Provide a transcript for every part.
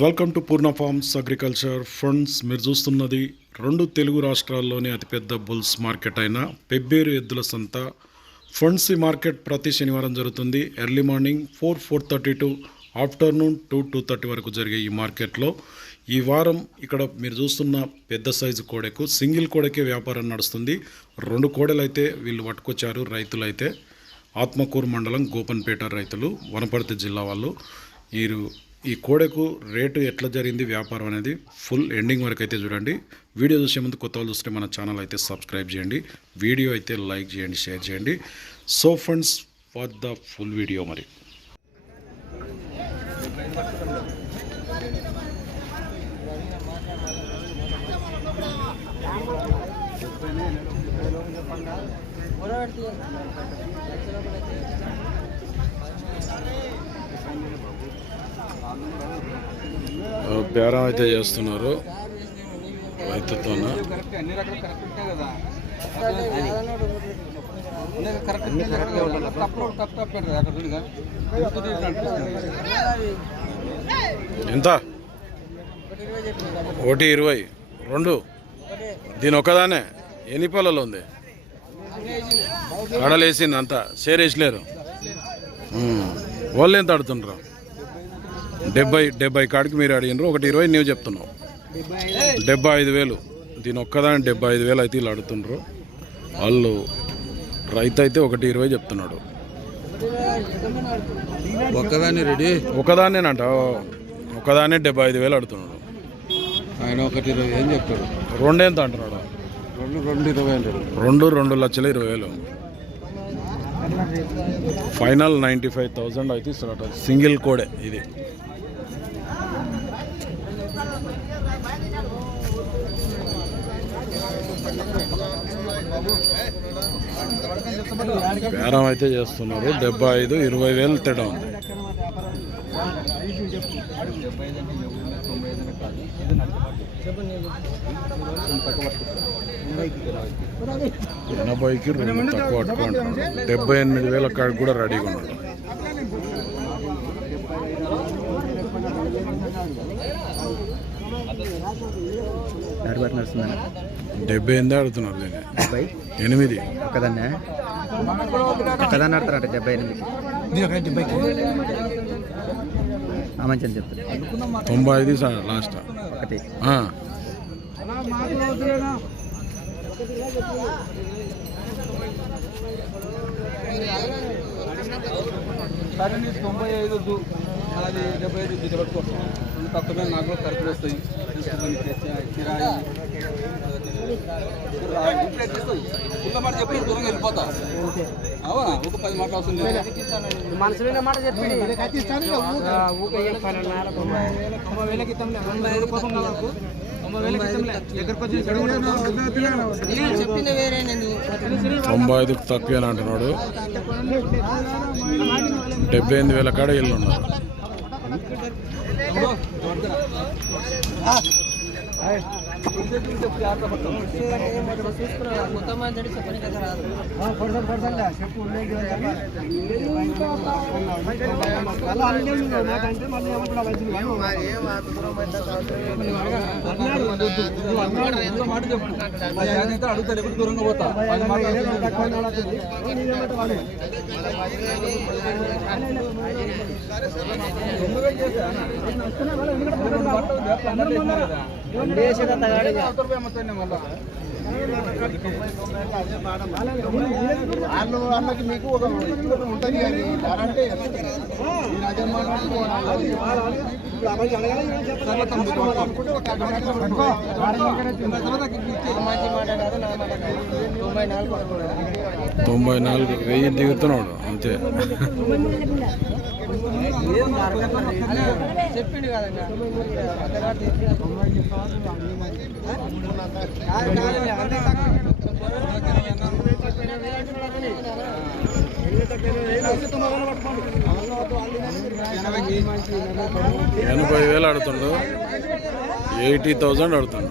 Welcome to Purna farms agriculture funds మీరు చూస్తున్నది రెండు తెలుగు రాష్ట్రాల్లోనే అతిపెద్ద బుల్స్ మార్కెట్ అయిన పెబ్బేరు ఎద్దుల సంత. ఫండ్స్ ఈ మార్కెట్ ప్రతి శనివారం జరుగుతుంది. Early morning four four thirty to afternoon two two thirty వరకు జరిగే ఈ మార్కెట్లో. ఈ వారం ఇక్కడ మీరు చూస్తున్న పెద్ద సైజు కోడెకు సింగిల్ కోడెకే వ్యాపారం నడుస్తుంది. రెండు కోడెలు అయితే వీళ్ళు పట్టుకొచ్చారు రైతులైతే. ఆత్మకూరు మండలం గోపన్పేట రైతులు వనపర్తి జిల్లా వాళ్ళు. వీరు ఈ కోడెకు రేటు ఎట్లా జరిగింది వ్యాపారం అనేది ఫుల్ ఎండింగ్ వరకు అయితే చూడండి. వీడియో చూసే ముందు కొత్త వాళ్ళు చూస్తే మన ఛానల్ అయితే సబ్స్క్రైబ్ చేయండి. వీడియో అయితే లైక్ చేయండి షేర్ చేయండి. So friends for the full video మరి బేరం అయితే చేస్తున్నారు రైతుతోన కరెక్ట్ అన్ని రకాలు కరెక్ట్ ఉంటాయి కదా అన్ని కరెక్ట్ అన్ని కరెక్ట్ ఉండాలి తప్పుడు తప్పు తప్పు పెడతాయి అక్కడ బేరం అయితే చేస్తున్నారు అనిపిస్తుంది ఎంత? ఒకటి ఇరవై. రెండు. దీని ఒక్కదానే. ఎన్ని పొలాలు ఉంది? కడలేసింది అంతా. సేరేసలేరు వాళ్ళు ఎంత ఆడుతుండ్రు? డెబ్బై డెబ్బై కాడికి మీరు అడిగినారు. ఒకటి ఇరవై నీవు చెప్తున్నావు. డెబ్బై ఐదు వేలు. దీని ఒక్కదాని డెబ్బై ఐదు వేలు అయితే వీళ్ళు అడుగుతుండ్రు. వాళ్ళు రైతు అయితే ఒకటి ఇరవై చెప్తున్నాడు. ఒక్కదాన్ని రెడీ? ఒకదానేనంట ఒకదానే డెబ్బై ఐదు వేలు అడుగుతున్నాడు. ఆయన ఒకటి ఇరవై ఏం చెప్తాడు? రెండేంత అంటున్నాడు? రెండు రెండు ఇరవై అంటాడు. రెండు రెండు లక్షల ఇరవై వేలు. ఫైనల్ నైంటీ ఫైవ్ థౌజండ్ అయితే ఇస్తున్నాడు. సింగిల్ కోడే ఇది. బేరం అయితే చేస్తున్నారు. డెబ్బై ఐదు ఇరవై వేలు తేడా ఉంది. ఎనభైకి రెండు తక్కువ పట్టుకుంటారు డెబ్బై ఎనిమిది వేల కాడికి కూడా రెడీగా ఉన్నాడు డెబ్బై ఎనిమిది ఆడుతున్నారు దీన్ని. డెబ్బై? ఎనిమిది. ఒక్కదన్నే? ఒక్కదాన్ని ఆడతారంట డెబ్బై మంచి అని చెప్తాను తొంభై ఐదు సార్ లాస్ట్ ఒకటి. సరే నీకు తొంభై ఐదు వద్దు అది డెబ్బై ఐదు పట్టుకోవచ్చు తక్కువ నాకు కూడా కరెక్ట్ వస్తాయి. కిరాయి. వెళ్ళిపోతా అవునా ఒక పది మాటలు అవసరం లేదు మాట చెప్పి తొంభై వేలకి తొంభై ఐదుకు తక్కువ అంటున్నాడు. డెబ్బై ఎనిమిది వేల కాడ ఇల్లు ఉన్నారు. అడుగుతాడు ఎప్పుడు దూరంగా పోతా వాళ్ళు వాళ్ళకి మీకు ఒక ఉంటుంది కానీ అంటే తొంభై నాలుగు వెయ్యి దిగుతున్నాడు అంతే. చెప్పిండు కదండి ఎనభై వేలు ఆడుతుండు. Eighty thousand ఆడుతుండు.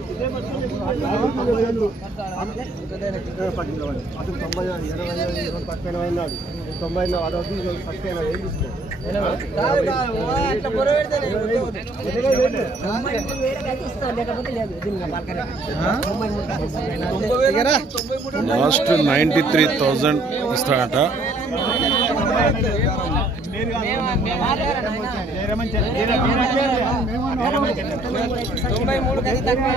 అటు తొంభై ఇరవై ఇరవై పక్కన అయినాడు తొంభై అదొద్దు ఫస్ట్ అయినా ఏం లాస్ట్ నైంటీ త్రీ థౌజండ్ ఇస్తాడట తొంభై మూడు కది తక్కువ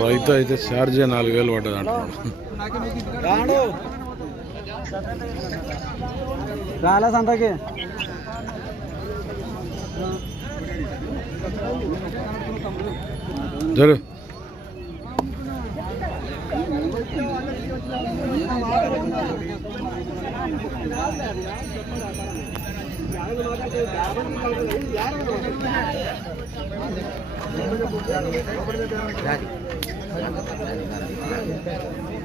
రైతు అయితే ఛార్జీ నాలుగు వేలు పడ్డది రాలా సంతకి జరు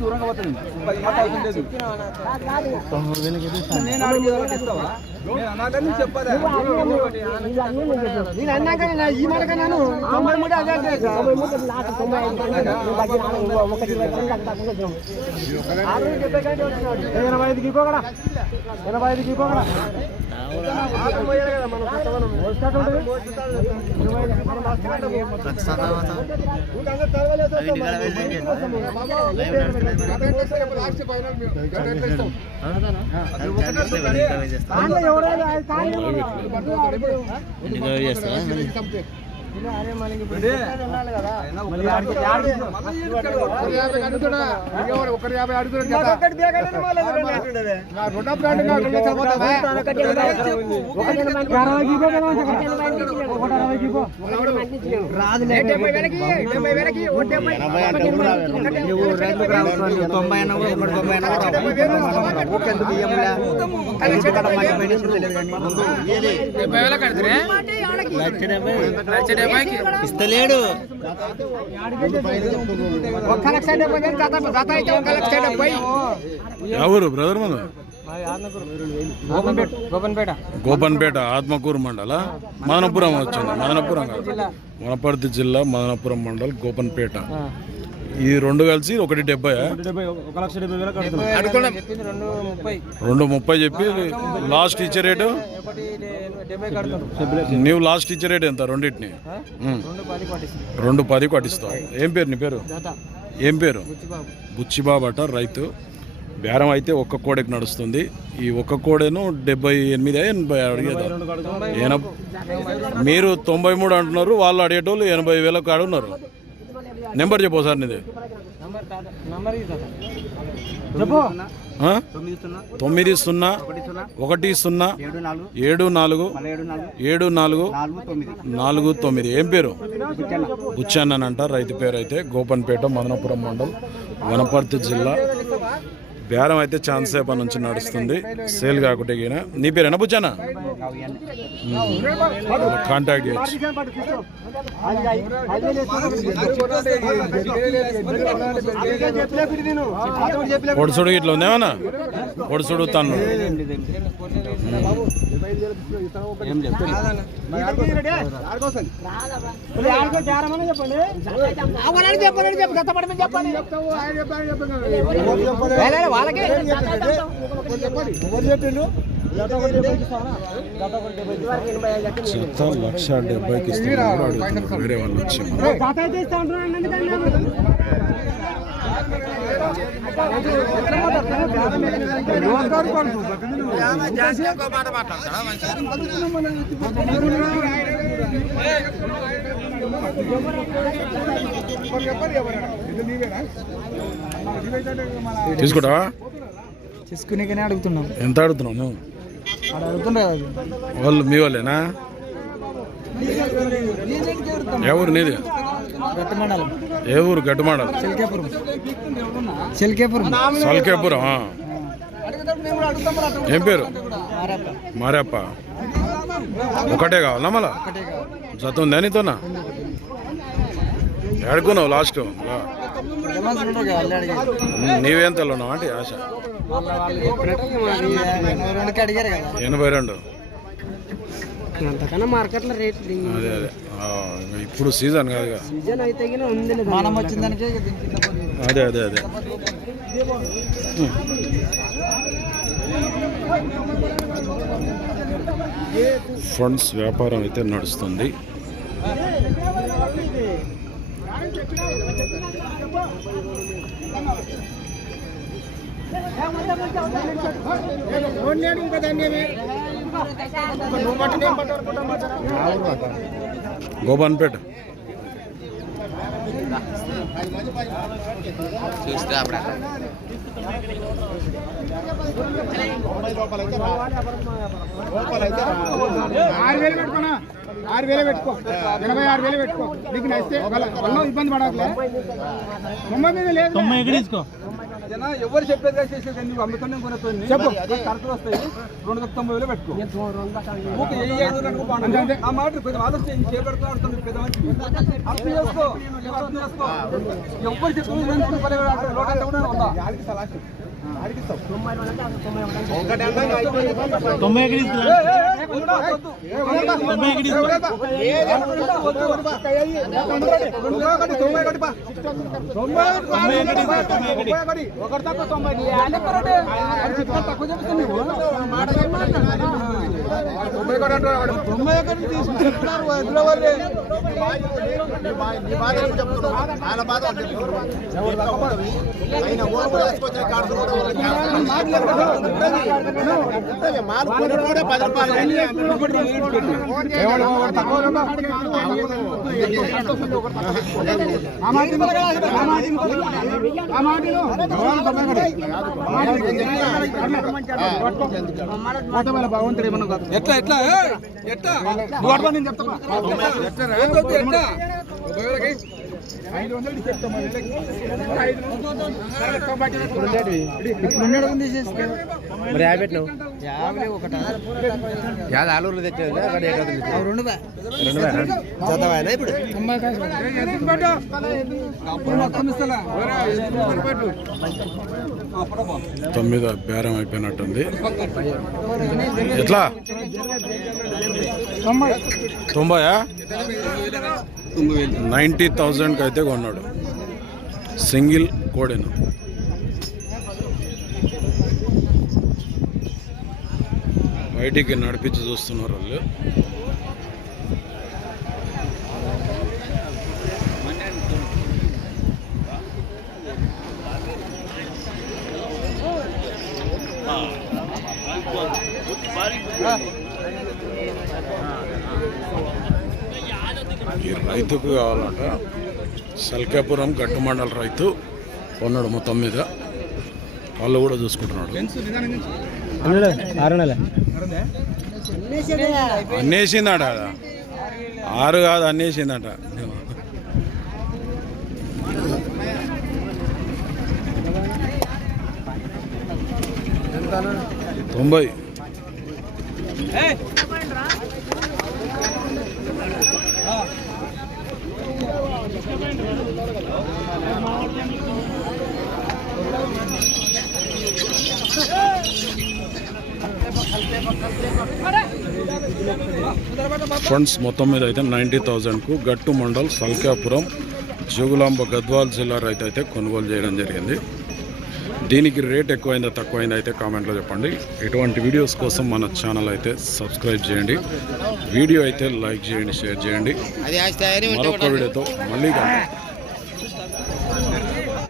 దూరంగా పోతుంది నేను అడిగే అన్నాక ఈ మాట నేను తొంభై మూడు అదే తొంభై మూడు నాకు తొంభై ఒకటి ఎనభై ఐదుకి ఇవ్వకడా ఎనభై ఐదుకి ఇవ్వకడా ఎన్నికలు చేస్తారా ఒకరి యాభై అడుగుతున్నాడు రెండో ప్లాంట్ తొంభై ఒకటి తొంభై అన్న కూడా ఒకెందుకు ఇస్తలేడు. ఒక్క లక్ష డెబ్బై వేలు జత జత అయితే ఒక లక్ష డెబ్బై. ఎవరు బ్రదర్ మన గోపన్పేట గోపన్పేట. ఆత్మకూరు మండల? మదనపురం వచ్చింది మదనపురం కాదు. వనపర్తి జిల్లా మదనపురం మండల్ గోపన్పేట. ఈ రెండు కలిసి ఒకటి డెబ్బై. రెండు ముప్పై. రెండు ముప్పై చెప్పి లాస్ట్ ఇచ్చే రేటు? నీవు లాస్ట్ ఇచ్చే రేట్ ఎంత? రెండింటిని. రెండు పది పట్టిస్తుంది రెండు పది పట్టిస్తావు ఏం పేరు నీ పేరు? ఏం పేరు? బుచ్చిబాబు. అట రైతు. బేరం అయితే ఒక్క కోడెకి నడుస్తుంది. ఈ ఒక్క కోడెను డెబ్బై ఎనిమిది ఎనభై అడిగేదా? ఎనభై మీరు తొంభై మూడు అంటున్నారు వాళ్ళు అడిగేటోళ్ళు ఎనభై వేల కాడ ఉన్నారు. నెంబర్ చెప్పు సార్ నీది. తొమ్మిది సున్నా ఒకటి సున్నా ఏడు నాలుగు ఏడు నాలుగు నాలుగు తొమ్మిది. ఏం పేరు? బుచ్చానంట రైతు పేరు అయితే గోపన్పేట మదనపురం మండల్ వనపర్తి జిల్లా. బేరం అయితే ఛాన్స్ నుంచి నడుస్తుంది. సేల్ గిన. నీ పేరేనా బుచ్చానా కాంటాక్ట్ చేయొచ్చు. పొడుసుడు ఇట్లా ఉందేమన్నా పొడుసుడు తను చెప్పండి చెప్పండి చెప్పు గతపడమని చెప్పండి వాళ్ళకి చెప్పిండు. చెత్త లక్ష డెబ్బైకి వేరే వాళ్ళు వచ్చి. తీసుకుంటావా? తీసుకునేకనే అడుగుతున్నాం. ఎంత అడుగుతున్నావు? వాళ్ళు మీ వాళ్ళేనా? ఎవరు నీది? గట్టి మండలం ఏ ఊరు? గట్టుమాడలు సల్కేపురం. ఏం పేరు? మారప్ప. ఒకటే కావాలా మళ్ళా? జత ఉందా నీతోనా? ఏడుకున్నావు లాస్ట్. నీవేం తెల్లన్నావు అంటే ఆశ. ఎనభై కదా రెండు. అంతకన్నా మార్కెట్లో రేట్ అదే అదే. ఇప్పుడు సీజన్ కాదుగా సీజన్ అయితే గిన ఉంది మనం కింద అదే అదే అదే. ఫండ్స్ వ్యాపారం అయితే నడుస్తుంది. గోబాన్పేట ఆరు వేలు పెట్టుకోనా? ఆరు వేలు పెట్టుకో. ఎనభై ఆరు వేలు పెట్టుకో. నీకు నచ్చితే వల్ల ఇబ్బంది పడకలే తొంభై మీద లేదు. తొంభై తీసుకో. జన ఎవరు చెప్పేది చేసేది నువ్వు అమ్ముతానే కొనుక్కొని చెప్పు. కరెక్ట్ వస్తాయి. రెండు వందల తొంభై వేలు పెట్టుకో. ఏ ఐదు వందలు. ఆ మాట కొంచెం ఆలోచన చేపడుతూ ఉంటుంది పెద్ద మనిషి అర్థం చేసుకో. అర్థం చేసుకో. ఎవరు చెప్పేది తొంభై వద్దు. తొంభై. తొంభై ఒకటి, తక్కువ తొంభై తక్కువ నువ్వు. తొంభై ఒకటి తీసుకుంటున్నారు ఎదురు వాళ్ళే. ఆ మాట విను. ఆ ఎట్లా ఎట్లా? ఎట్లా? నువ్వు అడవా, నేను చెప్తా ఎట్లా? రా? వద్దు, ఎట్లా? మరి యాభై పెట్టినావు? యాభై రెండు. చదవాలా ఇప్పుడు? తొమ్మిది బేరం అయిపోయినట్టుంది. ఎట్లా? తొంభయా? నైంటీ థౌజండ్కి అయితే కొన్నాడు. సింగిల్ కోడెను. బయటికి నడిపించి చూస్తున్నారు వాళ్ళు. ఈ రైతుకు కావాలంట సల్కాపురం గట్టు మండల రైతు కొన్నాడు మొత్తం మీద. వాళ్ళు కూడా చూసుకుంటున్నాడు. అన్నేసిందట. ఆరు కాదు అన్నేసిందట. తొంభై. ఫండ్స్ మొత్తం మీద అయితే నైంటీ థౌజండ్కు గట్టు మండల్ సల్కాపురం జోగులాంబ గద్వాల్ జిల్లా రైతు అయితే కొనుగోలు చేయడం జరిగింది. దీనికి రేట్ ఎక్కువైందా తక్కువైందా అయితే కామెంట్లో చెప్పండి. ఇటువంటి వీడియోస్ కోసం మన ఛానల్ అయితే సబ్స్క్రైబ్ చేయండి. వీడియో అయితే లైక్ చేయండి షేర్ చేయండి. మరొక వీడియోతో మళ్ళీ